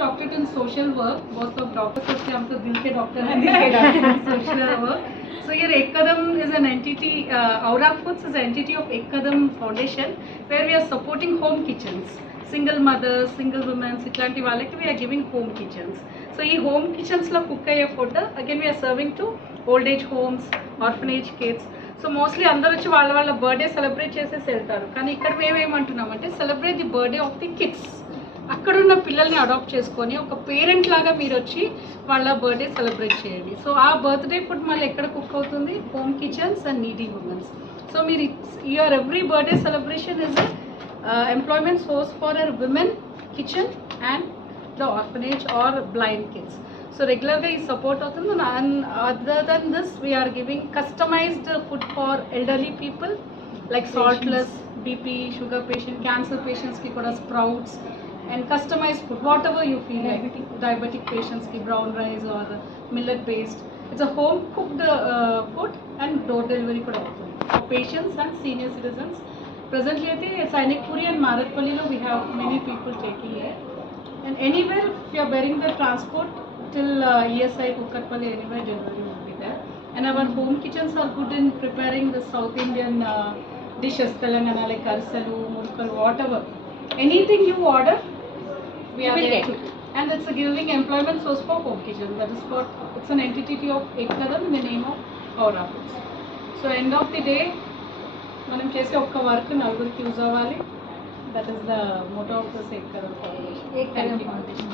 Doctorate in social work. Most of doctors say हम तो दिल के doctor हैं, दिल के doctor in social work. So here Ekadam is an entity. Aura Foods is an entity of Ekadam Foundation, where we are supporting home kitchens, single mothers, single women, ఇట్లాంటి వాళ్ళకి we are giving home kitchens. So ఈ home kitchens లో cook అయ్యే food again we are serving to old age homes, orphanage kids. So mostly అందరూ వచ్చి వాళ్ళ birthday celebrate చేసేసి వెళ్తారు, కానీ ఇక్కడ మేమేమంటున్నామంటే celebrate the birthday of the kids. అక్కడున్న పిల్లల్ని అడాప్ట్ చేసుకొని ఒక పేరెంట్ లాగా మీరు వచ్చి వాళ్ళ బర్త్డే సెలబ్రేట్ చేయండి. సో ఆ బర్త్డే ఫుడ్ మళ్ళీ ఎక్కడ కుక్ అవుతుంది? Home kitchens and needy womens. So మీరు your every birthday celebration is employment source for our women kitchen and the orphanage or blind kids. So రెగ్యులర్గా ఈ సపోర్ట్ అవుతుంది. And other than this we are giving customized food for elderly people like saltless, BP, sugar patient, cancer పేషెంట్స్కి కూడా sprouts and customized food, whatever you feel like. Diabetic patients ki brown rice or millet based. It's a home cooked food and door delivery kuda avutundi for patients and senior citizens. Presently at Sainik Puri and Maratpalli lo we have many people taking it, and anywhere if you are bearing the transport till ESI Kukatpalli, anywhere delivery will be there. And our home kitchens are good in preparing the South Indian dishes, Telangana like karsalu, murkalu, whatever, anything you order we are there too. And it's a giving employment source for home kitchen. That is what, it's an entity of Ekadam in the name of Aura Foods. So end of the day మనం చేసే ఒక్క వర్క్ నలుగురికి యూజ్ అవ్వాలి. That is the motto of this Ekadam Foundation.